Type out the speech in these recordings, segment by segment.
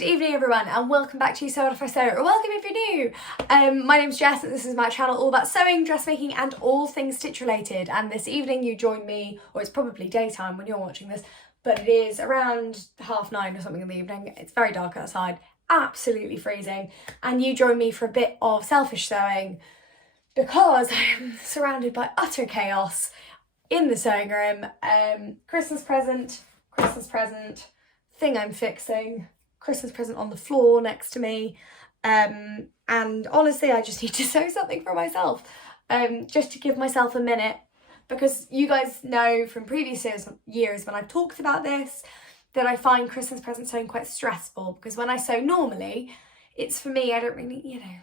Good evening everyone and welcome back to Sew If I Sew, or welcome if you're new. My name's Jess and this is my channel all about sewing, dressmaking and all things stitch related, and this evening you join me, or it's probably daytime when you're watching this, but it is around 9:30 or something in the evening. It's very dark outside, absolutely freezing, and you join me for a bit of selfish sewing because I am surrounded by utter chaos in the sewing room. Christmas present, thing I'm fixing, Christmas present on the floor next to me, and honestly I just need to sew something for myself, just to give myself a minute, because you guys know from previous years when I've talked about this that I find Christmas present sewing quite stressful, because when I sew normally, it's for me, I don't really, you know,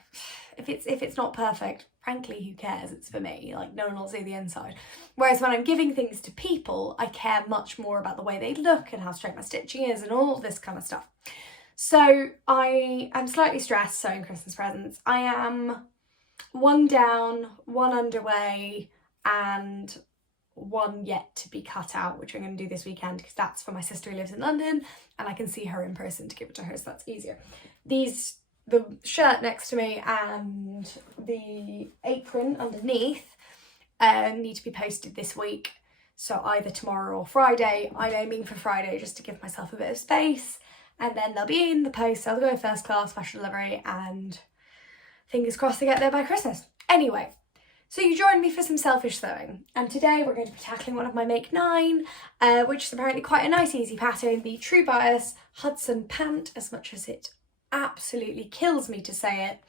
if it's not perfect, frankly, who cares? It's for me, like no one will see the inside. Whereas when I'm giving things to people, I care much more about the way they look and how straight my stitching is and all this kind of stuff. So I am slightly stressed sewing Christmas presents. I am one down, one underway, and one yet to be cut out, which I'm going to do this weekend because that's for my sister who lives in London and I can see her in person to give it to her, so that's easier. The shirt next to me and the apron underneath need to be posted this week, so either tomorrow or Friday. I'm aiming for Friday just to give myself a bit of space, and then they'll be in the post. I'll go first class special delivery and fingers crossed to get there by Christmas. Anyway, so you joined me for some selfish sewing, and today we're going to be tackling one of my Make 9, which is apparently quite a nice easy pattern, the True Bias Hudson Pant, as much as it absolutely kills me to say it,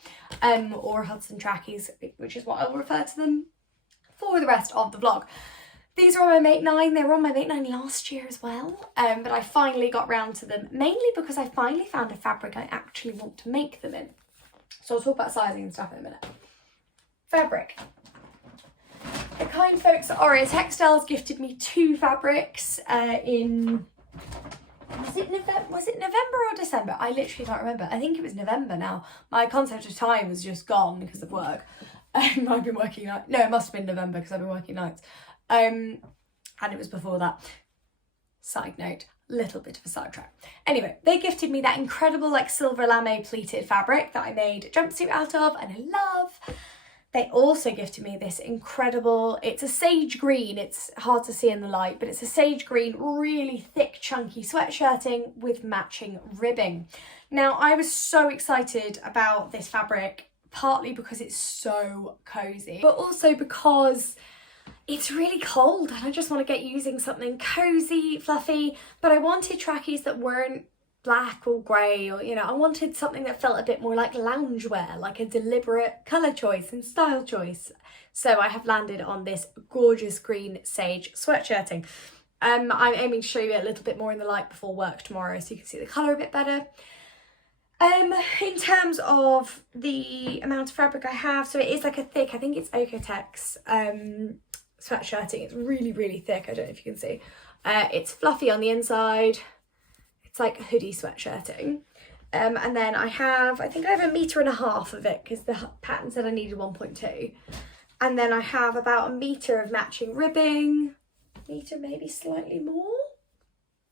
or Hudson trackies, which is what I'll refer to them for the rest of the vlog. These are on my Make 9, they were on my Make 9 last year as well, but I finally got round to them, mainly because I finally found a fabric I actually want to make them in. So I'll talk about sizing and stuff in a minute. Fabric. The kind folks at Oreo Textiles gifted me 2 fabrics in... Was it November or December? I literally can't remember. I think it was November now. My concept of time has just gone because of work. I've been working nights. No, it must have been November because I've been working nights. And it was before that. Side note, little bit of a sidetrack. Anyway, they gifted me that incredible like silver lame pleated fabric that I made a jumpsuit out of and I love. They also gifted me this incredible, it's a sage green, it's hard to see in the light, but it's a sage green, really thick, chunky sweatshirting with matching ribbing. Now, I was so excited about this fabric, partly because it's so cozy, but also because it's really cold and I just want to get using something cozy, fluffy, but I wanted trackies that weren't black or grey, or, you know, I wanted something that felt a bit more like loungewear, like a deliberate colour choice and style choice. So I have landed on this gorgeous green sage sweatshirting. I'm aiming to show you a little bit more in the light before work tomorrow so you can see the colour a bit better. In terms of the amount of fabric I have, so it is like a thick, I think it's Okotex sweatshirting. It's really, really thick. I don't know if you can see. It's fluffy on the inside. It's like hoodie sweatshirting, and then I think I have 1.5 meters of it because the pattern said I needed 1.2, and then I have about 1 meter of matching ribbing, meter maybe slightly more,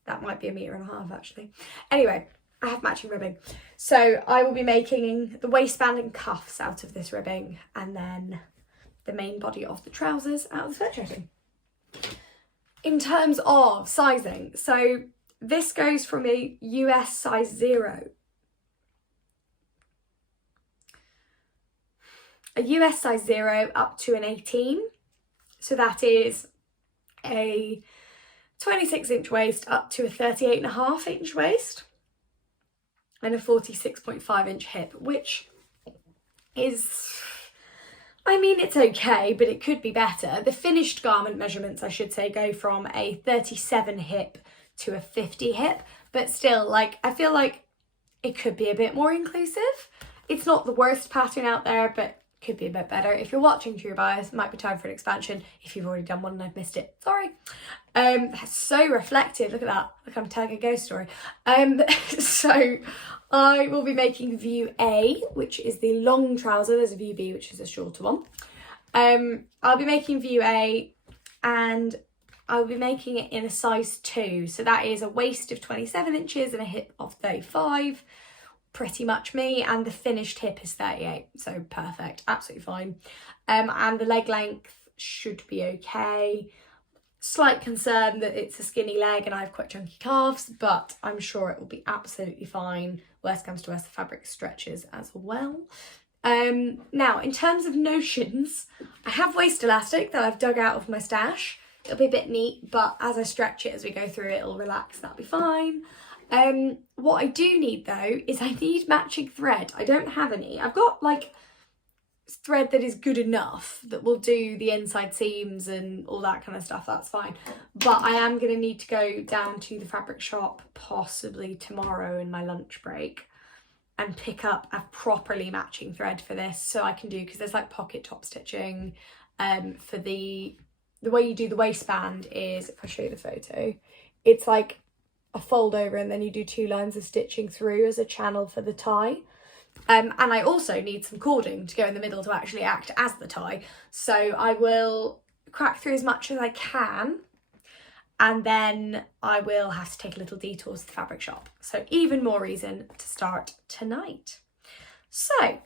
that might be 1.5 meters actually. Anyway, I have matching ribbing, so I will be making the waistband and cuffs out of this ribbing, and then the main body of the trousers out of the sweatshirting. In terms of sizing, so this goes from a US size 0. A US size 0 up to an 18. So that is a 26-inch waist up to a 38.5-inch waist. And a 46.5-inch hip, which is... I mean, it's okay, but it could be better. The finished garment measurements, I should say, go from a 37 hip to a 50 hip, but still, like, I feel like it could be a bit more inclusive. It's not the worst pattern out there, but could be a bit better. If you're watching True Bias, it might be time for an expansion. If you've already done one and I've missed it, sorry. That's so reflective. Look at that. Look, I'm telling a ghost story. So I will be making view A, which is the long trouser. There's a view B, which is a shorter one. I'll be making view A, and I'll be making it in a size 2. So that is a waist of 27 inches and a hip of 35. pretty much me, and the finished hip is 38, so perfect, absolutely fine. And the leg length should be okay. Slight concern that it's a skinny leg and I have quite chunky calves, but I'm sure it will be absolutely fine. Worst comes to worst, the fabric stretches as well. Now, in terms of notions, I have waist elastic that I've dug out of my stash. It'll be a bit neat, but as I stretch it as we go through, it'll relax, that'll be fine. What I do need though is I need matching thread. I don't have any. I've got like thread that is good enough that will do the inside seams and all that kind of stuff, that's fine. But I am going to need to go down to the fabric shop possibly tomorrow in my lunch break and pick up a properly matching thread for this, so I can do, because there's like pocket top stitching. For the way you do the waistband is, if I show you the photo, it's like a fold over and then you do 2 lines of stitching through as a channel for the tie. And I also need some cording to go in the middle to actually act as the tie. So I will crack through as much as I can, and then I will have to take a little detour to the fabric shop. So even more reason to start tonight. So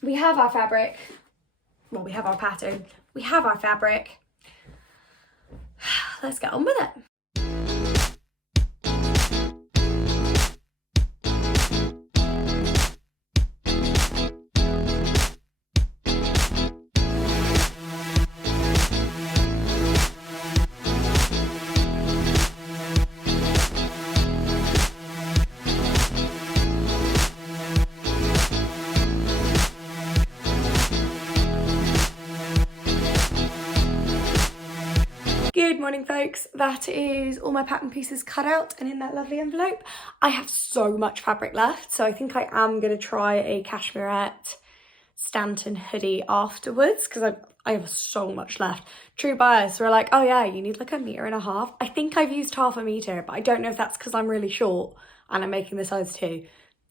we have our fabric, well, we have our pattern, we have our fabric. Let's get on with it. Good morning folks, that is all my pattern pieces cut out and in that lovely envelope. I have so much fabric left, so I think I am going to try a cashmerette Stanton hoodie afterwards, because I have so much left. True Bias were like, oh yeah, you need like 1.5 meters. I think I've used 0.5 meter, but I don't know if that's because I'm really short and I'm making the size 2.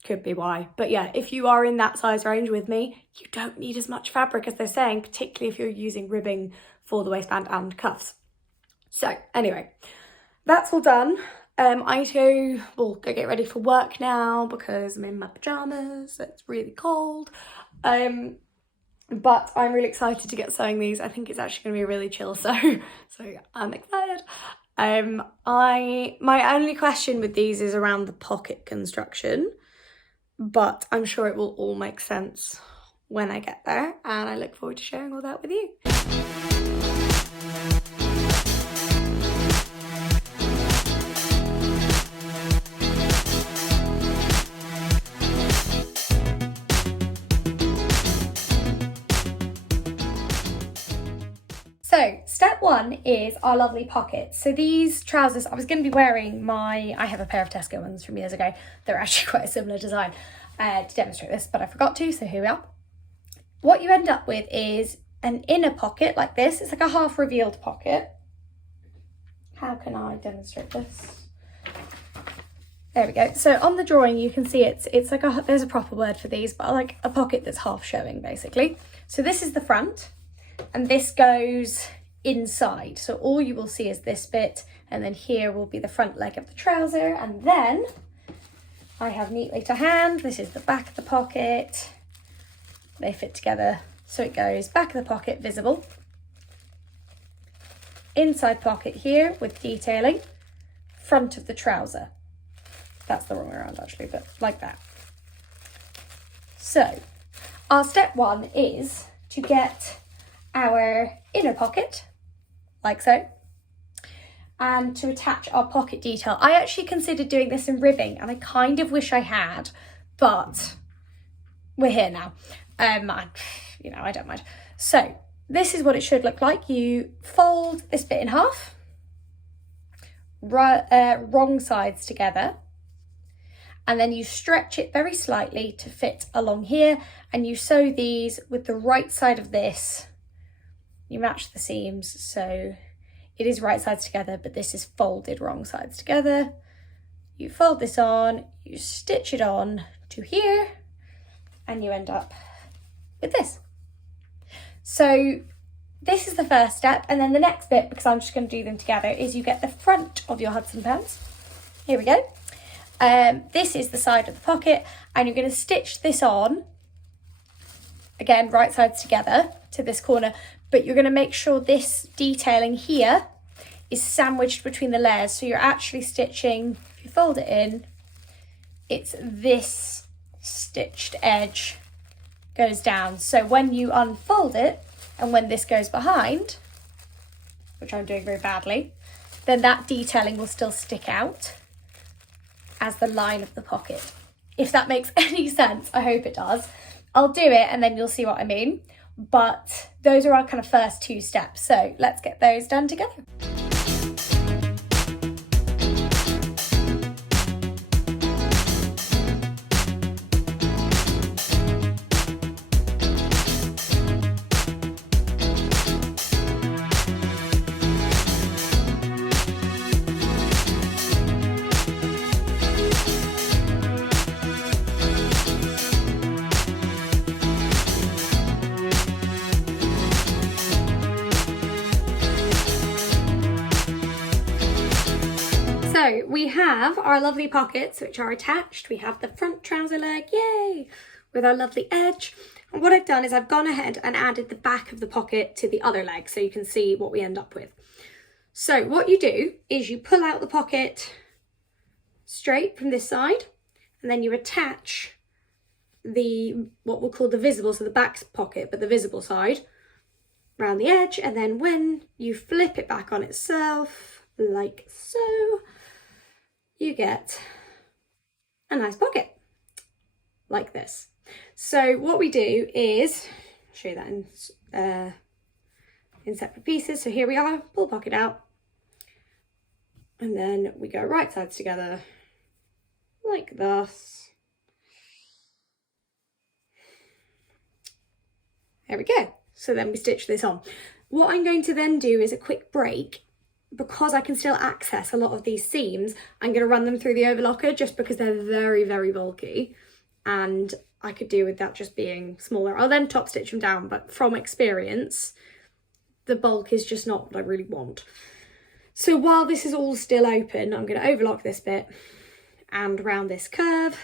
Could be why. But yeah, if you are in that size range with me, you don't need as much fabric as they're saying, particularly if you're using ribbing for the waistband and cuffs. So anyway, that's all done. We'll go get ready for work now because I'm in my pajamas. It's really cold. But I'm really excited to get sewing these. I think it's actually going to be a really chill sew. So I'm excited. My only question with these is around the pocket construction, but I'm sure it will all make sense when I get there, and I look forward to sharing all that with you. So step 1 is our lovely pockets. So these trousers, I was going to be wearing I have a pair of Tesco ones from years ago. They're actually quite a similar design to demonstrate this, but I forgot to, so here we are. What you end up with is an inner pocket like this. It's like a half revealed pocket. How can I demonstrate this? There we go. So on the drawing you can see it's like there's a proper word for these, but like a pocket that's half showing basically. So this is the front, and this goes inside. So all you will see is this bit, and then here will be the front leg of the trouser, and then I have neatly to hand, this is the back of the pocket. They fit together, so it goes back of the pocket visible, inside pocket here with detailing, front of the trouser. That's the wrong way around actually, but like that. So our step 1 is to get our inner pocket, like so, and to attach our pocket detail. I actually considered doing this in ribbing, and I kind of wish I had, but we're here now. I don't mind. So this is what it should look like. You fold this bit in half, wrong sides together, and then you stretch it very slightly to fit along here, and you sew these with the right side of this. You match the seams, so it is right sides together, but this is folded wrong sides together. You fold this on, you stitch it on to here, and you end up with this. So this is the first step, and then the next bit, because I'm just going to do them together, is you get the front of your Hudson pants. Here we go. This is the side of the pocket, and you're going to stitch this on, again, right sides together to this corner, but you're going to make sure this detailing here is sandwiched between the layers. So you're actually stitching, if you fold it in, it's this stitched edge goes down. So when you unfold it, and when this goes behind, which I'm doing very badly, then that detailing will still stick out as the line of the pocket. If that makes any sense, I hope it does. I'll do it and then you'll see what I mean. But those are our kind of first 2 steps. So let's get those done together. So we have our lovely pockets which are attached. We have the front trouser leg, yay, with our lovely edge. And what I've done is I've gone ahead and added the back of the pocket to the other leg so you can see what we end up with. So what you do is you pull out the pocket straight from this side, and then you attach the, what we'll call the visible, so the back pocket, but the visible side, around the edge. And then when you flip it back on itself, like so, you get a nice pocket like this. So what we do is, I'll show you that in separate pieces. So here we are, pull the pocket out, and then we go right sides together like this. There we go. So then we stitch this on. What I'm going to then do is a quick break. Because I can still access a lot of these seams, I'm going to run them through the overlocker just because they're very, very bulky, and I could do with that just being smaller. I'll then top stitch them down, but from experience, the bulk is just not what I really want. So while this is all still open, I'm going to overlock this bit and round this curve,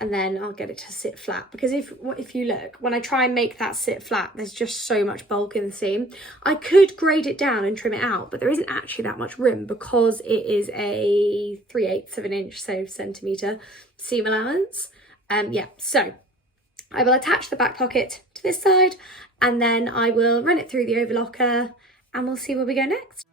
and then I'll get it to sit flat, because if you look, when I try and make that sit flat, there's just so much bulk in the seam. I could grade it down and trim it out, but there isn't actually that much room because it is a 3/8 of an inch, so centimetre seam allowance. Yeah, so I will attach the back pocket to this side, and then I will run it through the overlocker, and we'll see where we go next.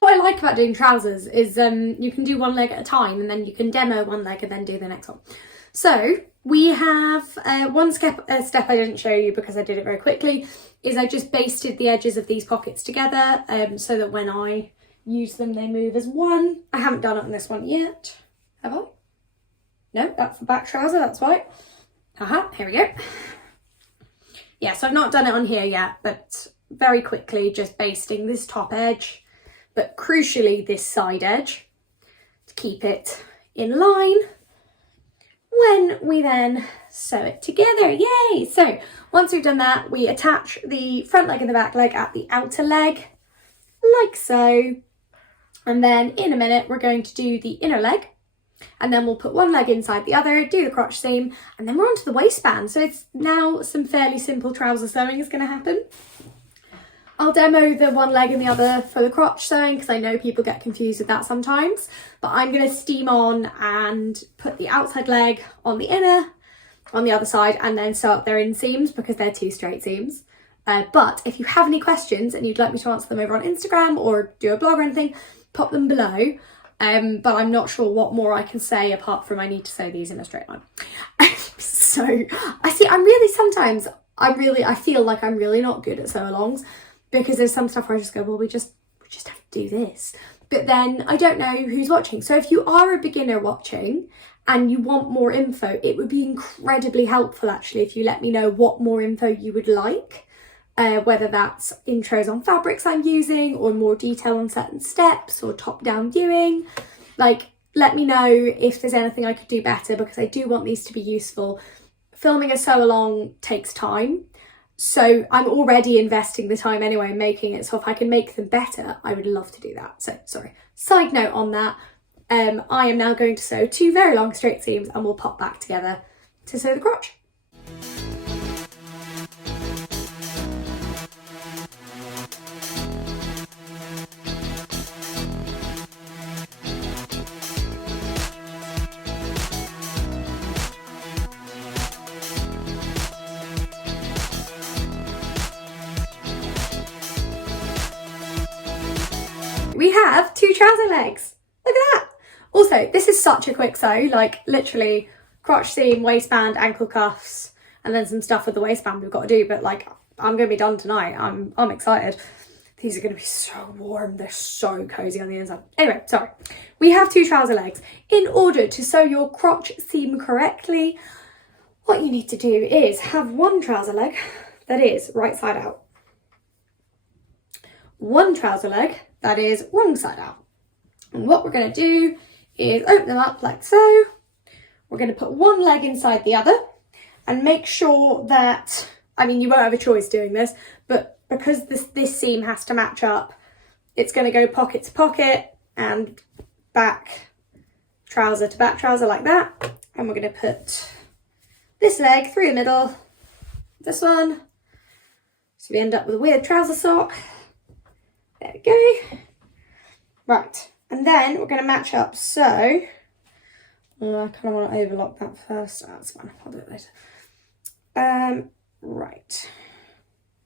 What I like about doing trousers is you can do one leg at a time, and then you can demo one leg and then do the next one. So we have one step I didn't show you because I did it very quickly, is I just basted the edges of these pockets together so that when I use them they move as one. I haven't done it on this one yet, have I? No, that's the back trouser, that's right. Here we go. Yeah, so I've not done it on here yet, but very quickly just basting this top edge, but crucially this side edge, to keep it in line when we then sew it together. Yay! So once we've done that, we attach the front leg and the back leg at the outer leg, like so. And then in a minute, we're going to do the inner leg, and then we'll put one leg inside the other, do the crotch seam, and then we're on to the waistband. So it's now some fairly simple trouser sewing is going to happen. I'll demo the one leg and the other for the crotch sewing because I know people get confused with that sometimes, but I'm going to steam on and put the outside leg on the inner, on the other side, and then sew up their inseams because they're 2 straight seams. But if you have any questions and you'd like me to answer them over on Instagram or do a blog or anything, pop them below. But I'm not sure what more I can say apart from I need to sew these in a straight line. So I feel like I'm really not good at sew-alongs, because there's some stuff where I just go, well, we just have to do this. But then I don't know who's watching. So if you are a beginner watching and you want more info, it would be incredibly helpful actually if you let me know what more info you would like, whether that's intros on fabrics I'm using or more detail on certain steps or top-down viewing. Like, let me know if there's anything I could do better, because I do want these to be useful. Filming a sew along takes time, so I'm already investing the time anyway in making it, so if I can make them better, I would love to do that. So, sorry, side note on that, I am now going to sew 2 very long straight seams and we'll pop back together to sew the crotch. We have 2 trouser legs. Look at that. Also, this is such a quick sew, like literally crotch seam, waistband, ankle cuffs, and then some stuff with the waistband we've got to do, but like I'm going to be done tonight. I'm excited. These are going to be so warm. They're so cozy on the inside. Anyway, sorry. We have 2 trouser legs. In order to sew your crotch seam correctly, what you need to do is have 1 trouser leg that is right side out. 1 trouser leg that is wrong side out. And what we're going to do is open them up like so. We're going to put 1 leg inside the other and make sure that, I mean, you won't have a choice doing this, but because this seam has to match up, it's going to go pocket to pocket and back trouser to back trouser like that. And we're going to put this leg through the middle, this one, so we end up with a weird trouser sock. There we go. Right, and then we're going to match up. So, I kind of want to overlock that first. Oh, that's fine, I'll do it later. Right.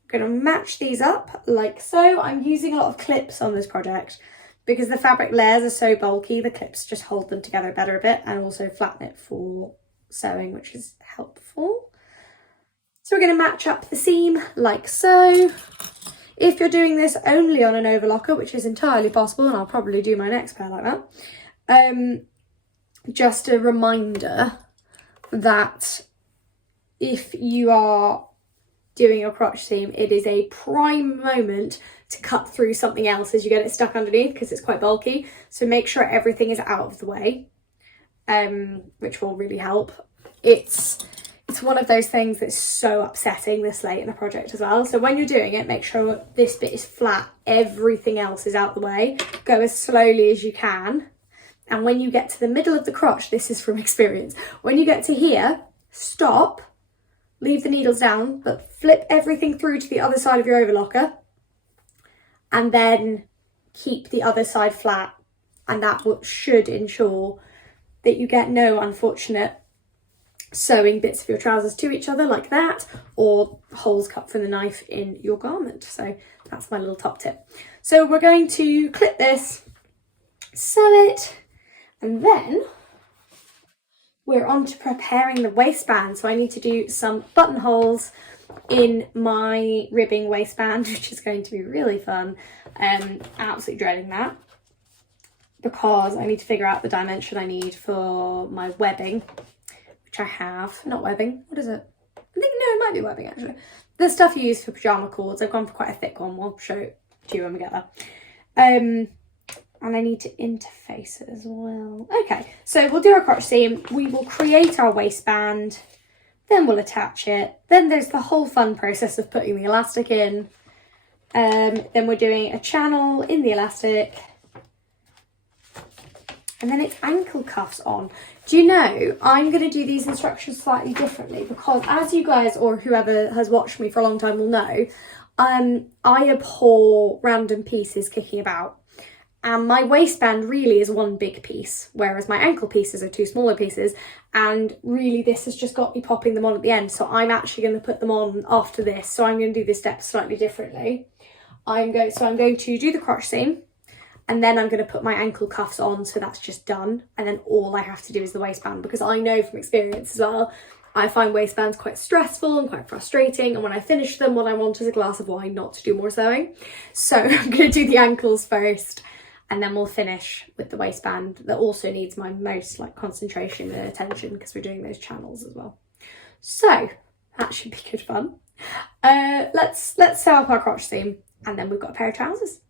I'm going to match these up like so. I'm using a lot of clips on this project because the fabric layers are so bulky. The clips just hold them together better a bit and also flatten it for sewing, which is helpful. So we're going to match up the seam like so. If you're doing this only on an overlocker, which is entirely possible, and I'll probably do my next pair like that, just a reminder that if you are doing your crotch seam, it is a prime moment to cut through something else as you get it stuck underneath because it's quite bulky. So make sure everything is out of the way, which will really help. It's one of those things that's so upsetting this late in the project as well. So when you're doing it, make sure this bit is flat, everything else is out the way. Go as slowly as you can. And when you get to the middle of the crotch, this is from experience, when you get to here, stop, leave the needles down, but flip everything through to the other side of your overlocker and then keep the other side flat. And that should ensure that you get no unfortunate sewing bits of your trousers to each other like that, or holes cut from the knife in your garment. So that's my little top tip. So we're going to clip this, sew it, and then we're on to preparing the waistband. So I need to do some buttonholes in my ribbing waistband, which is going to be really fun. Absolutely dreading that because I need to figure out the dimension I need for my webbing, which I have. Not webbing, what is it? I think, no, it might be webbing actually. The stuff you use for pyjama cords. I've gone for quite a thick one. We'll show it to you when we get there. And I need to interface it as well. Okay, so we'll do our crotch seam. We will create our waistband, then we'll attach it. Then there's the whole fun process of putting the elastic in. Then we're doing a channel in the elastic. And then it's ankle cuffs on. Do you know, I'm going to do these instructions slightly differently because as you guys or whoever has watched me for a long time will know, I abhor random pieces kicking about. And my waistband really is one big piece, whereas my ankle pieces are 2 smaller pieces. And really this has just got me popping them on at the end. So I'm actually going to put them on after this. So I'm going to do the steps slightly differently. I'm going to do the crotch seam. And then I'm going to put my ankle cuffs on, so that's just done. And then all I have to do is the waistband, because I know from experience as well, I find waistbands quite stressful and quite frustrating, and when I finish them, what I want is a glass of wine, not to do more sewing. So I'm going to do the ankles first, and then we'll finish with the waistband that also needs my most like concentration and attention because we're doing those channels as well. So that should be good fun. Let's sew up our crotch seam, and then we've got a pair of trousers.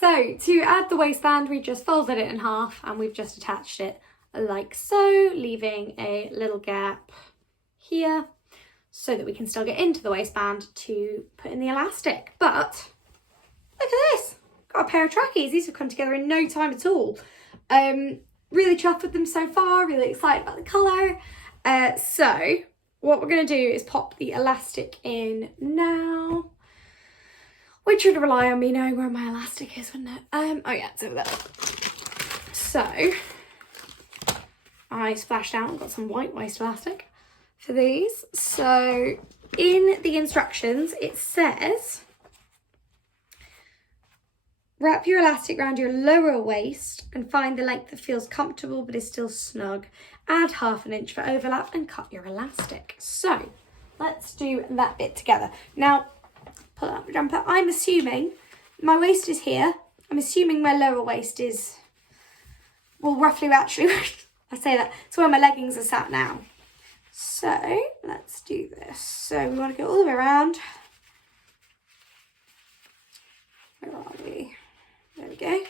So to add the waistband, we just folded it in half and we've just attached it like so, leaving a little gap here so that we can still get into the waistband to put in the elastic. But look at this, got a pair of trackies. These have come together in no time at all. Really chuffed with them so far, really excited about the colour. So what we're going to do is pop the elastic in now. Which would rely on me knowing where my elastic is, wouldn't it? Oh yeah, it's over there. So I splashed out and got some white waist elastic for these. So in the instructions, it says, wrap your elastic around your lower waist and find the length that feels comfortable but is still snug. Add 1/2 inch for overlap and cut your elastic. So let's do that bit together. Now, pull out my jumper. I'm assuming my waist is here. I'm assuming my lower waist is, well, roughly, actually, I say that, it's where my leggings are sat now. So let's do this. So we want to go all the way around. Where are we? There we go.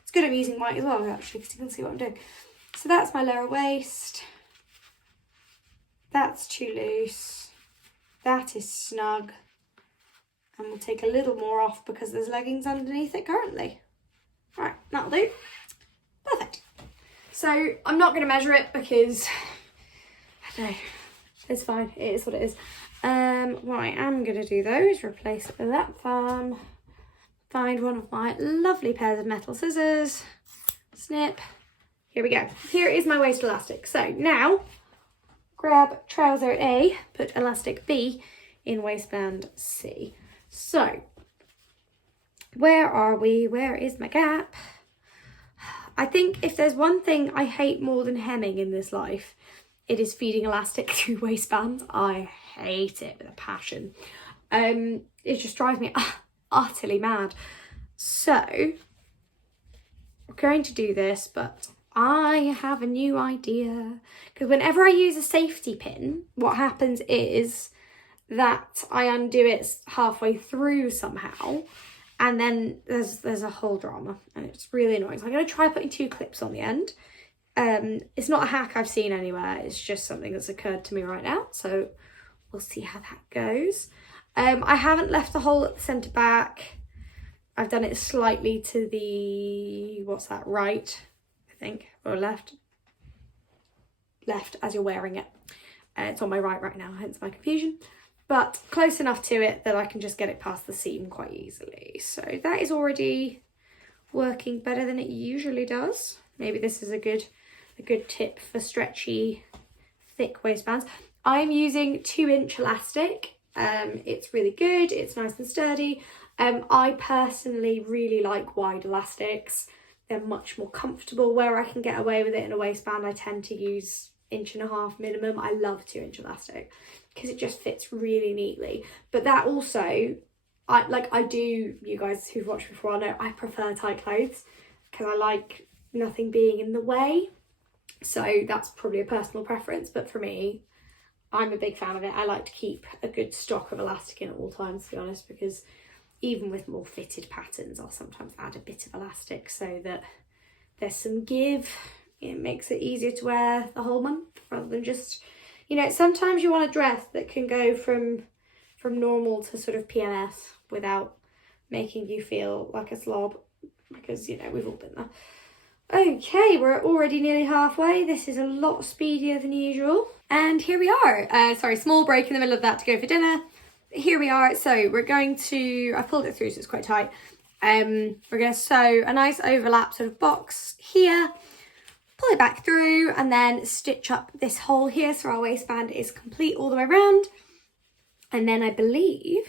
It's good I'm using white as well, actually, because you can see what I'm doing. So that's my lower waist. That's too loose. That is snug. And we'll take a little more off because there's leggings underneath it currently. Right, that'll do. Perfect. So I'm not going to measure it because, I don't know, it's fine. It is what it is. What I am going to do though is replace that thumb. Find one of my lovely pairs of metal scissors. Snip. Here we go. Here is my waist elastic. So now, grab trouser A, put elastic B in waistband C. So, where are we? Where is my gap? I think if there's one thing I hate more than hemming in this life, it is feeding elastic through waistbands. I hate it with a passion. It just drives me utterly mad. So, we're going to do this, but I have a new idea. Because whenever I use a safety pin, what happens is that I undo it halfway through somehow, and then there's a whole drama, and it's really annoying. So I'm going to try putting 2 clips on the end. It's not a hack I've seen anywhere, it's just something that's occurred to me right now, so we'll see how that goes. I haven't left the hole at the centre back. I've done it slightly to the, what's that, right, I think, or left as you're wearing it. It's on my right now, hence my confusion. But close enough to it that I can just get it past the seam quite easily. So that is already working better than it usually does. Maybe this is a good tip for stretchy, thick waistbands. I'm using 2-inch elastic It's really good, it's nice and sturdy. I personally really like wide elastics. They're much more comfortable. Where I can get away with it in a waistband, I tend to use 1.5 inch minimum. I love 2-inch elastic because it just fits really neatly. But that also, you guys who've watched before know I prefer tight clothes because I like nothing being in the way. So that's probably a personal preference, but for me, I'm a big fan of it. I like to keep a good stock of elastic in at all times, to be honest, because even with more fitted patterns, I'll sometimes add a bit of elastic so that there's some give. It makes it easier to wear the whole month rather than just, you know, sometimes you want a dress that can go from normal to sort of PMS without making you feel like a slob, because, you know, we've all been there. Okay, we're already nearly halfway. This is a lot speedier than usual. And here we are. Sorry, small break in the middle of that to go for dinner. Here we are. So we're going to, I've pulled it through so it's quite tight. We're going to sew a nice overlap sort of box here, pull it back through, and then stitch up this hole here so our waistband is complete all the way around. And then I believe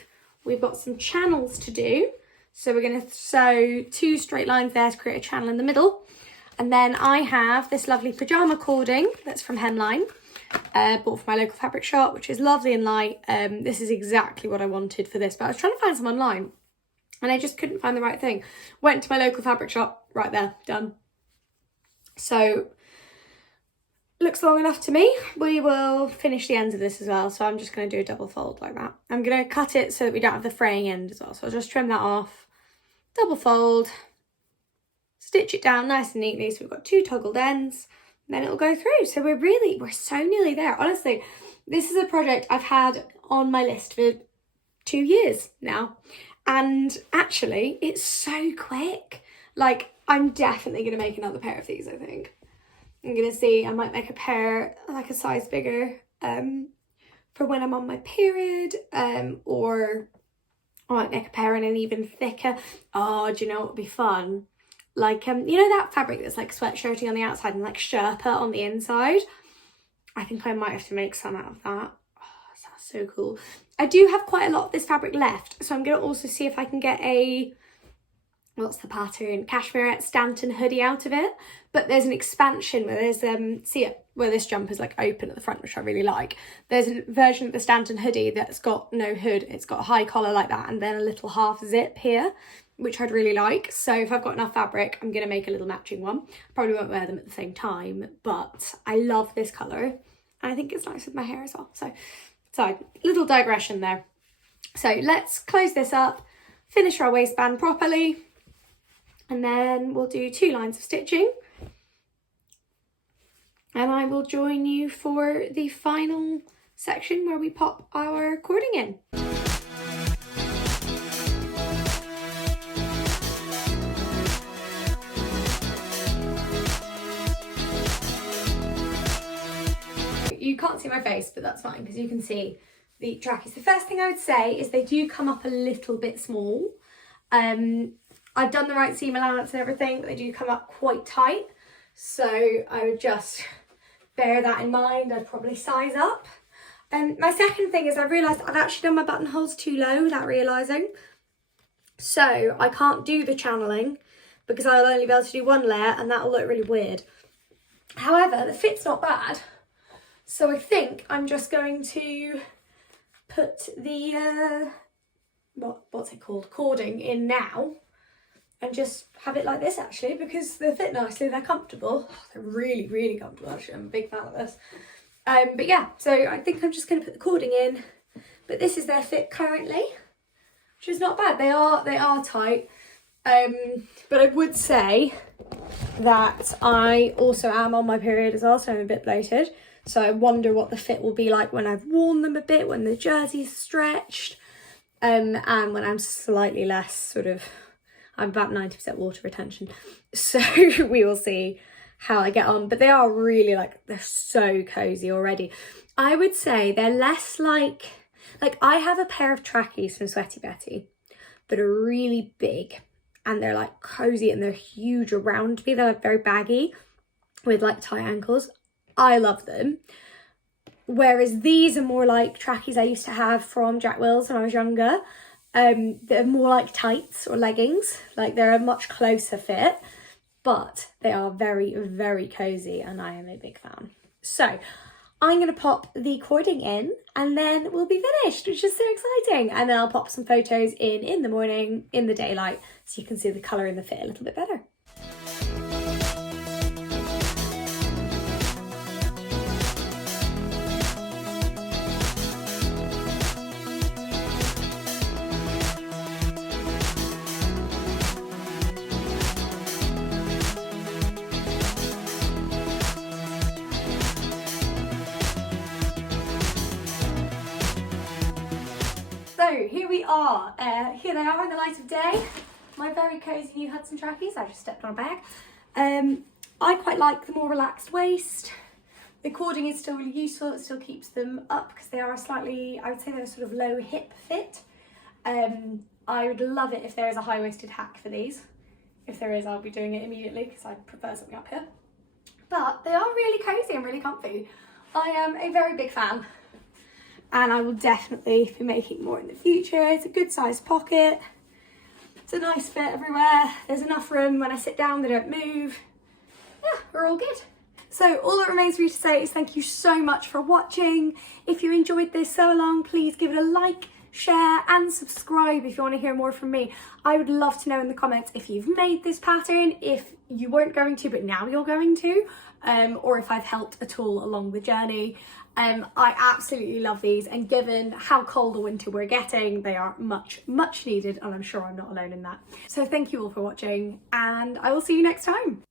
we've got some channels to do. So we're going to sew 2 straight lines there to create a channel in the middle. And then I have this lovely pyjama cording that's from Hemline, bought from my local fabric shop, which is lovely and light. This is exactly what I wanted for this, but I was trying to find some online and I just couldn't find the right thing. Went to my local fabric shop, right there, done. So, looks long enough to me. We will finish the ends of this as well, so I'm just going to do a double fold like that. I'm going to cut it so that we don't have the fraying end as well, so I'll just trim that off, double fold, stitch it down nice and neatly so we've got 2 toggled ends, and then it'll go through. So we're so nearly there. Honestly, this is a project I've had on my list for 2 years now, and actually it's so quick. Like, I'm definitely going to make another pair of these, I think. I'm going to see, I might make a pair like a size bigger for when I'm on my period, or I might make a pair in an even thicker. Oh, do you know what would be fun? Like, you know that fabric that's like sweatshirting on the outside and like Sherpa on the inside? I think I might have to make some out of that. Oh, that sounds so cool. I do have quite a lot of this fabric left, so I'm going to also see if I can get a, what's the pattern? Cashmere Stanton hoodie out of it. But there's an expansion where there's, see it, where this jumper's like open at the front, which I really like. There's a version of the Stanton hoodie that's got no hood. It's got a high collar like that and then a little half zip here, which I'd really like. So if I've got enough fabric, I'm going to make a little matching one. Probably won't wear them at the same time, but I love this colour. And I think it's nice with my hair as well. So little digression there. So let's close this up, finish our waistband properly, and then we'll do 2 lines of stitching. And I will join you for the final section where we pop our cording in. You can't see my face, but that's fine because you can see the trackies. The first thing I would say is they do come up a little bit small. I've done the right seam allowance and everything, but they do come up quite tight. So I would just bear that in mind. I'd probably size up. My second thing is I've realised I've actually done my buttonholes too low without realising. So I can't do the channeling because I'll only be able to do 1 layer and that'll look really weird. However, the fit's not bad. So I think I'm just going to put the, what's it called, cording in now. And just have it like this actually, because they fit nicely, they're comfortable. Oh, they're really, really comfortable actually, I'm a big fan of this. But yeah, so I think I'm just going to put the cording in. But this is their fit currently, which is not bad. They are tight. But I would say that I also am on my period as well, so I'm a bit bloated. So I wonder what the fit will be like when I've worn them a bit, when the jersey's stretched, and when I'm slightly less sort of, I'm about 90% water retention. So we will see how I get on. But they are really they're so cozy already. I would say they're less like I have a pair of trackies from Sweaty Betty that are really big and they're like cozy and they're huge around me. They're like very baggy with like tight ankles. I love them. Whereas these are more like trackies I used to have from Jack Wills when I was younger. They're more like tights or leggings, like they're a much closer fit, but they are very, very cozy and I am a big fan. So I'm going to pop the cording in and then we'll be finished, which is so exciting. And then I'll pop some photos in the morning, in the daylight, so you can see the colour and the fit a little bit better. So here we are, here they are in the light of day, my very cosy new Hudson trackies. I just stepped on a bag. I quite like the more relaxed waist. The cording is still really useful, it still keeps them up because they are a slightly, I would say they're a sort of low hip fit. I would love it if there is a high-waisted hack for these. If there is, I'll be doing it immediately because I prefer something up here. But they are really cozy and really comfy. I am a very big fan. And I will definitely be making more in the future. It's a good sized pocket. It's a nice fit everywhere. There's enough room when I sit down, they don't move. Yeah, we're all good. So all that remains for you to say is thank you so much for watching. If you enjoyed this so long, please give it a like, share and subscribe if you want to hear more from me. I would love to know in the comments if you've made this pattern, if you weren't going to but now you're going to, or if I've helped at all along the journey. I absolutely love these, and given how cold a winter we're getting, they are much, much needed, and I'm sure I'm not alone in that. So thank you all for watching, and I will see you next time.